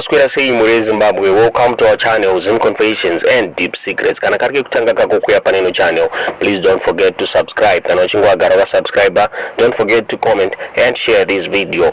Masquera say Mure Zimbabwe, welcome to our channel, Zim Confessions and Deep Secrets. Kana karike kutanga kako kuya paneno channel. Please don't forget to subscribe. Kana chingwa garawa subscriber. Don't forget to comment and share this video.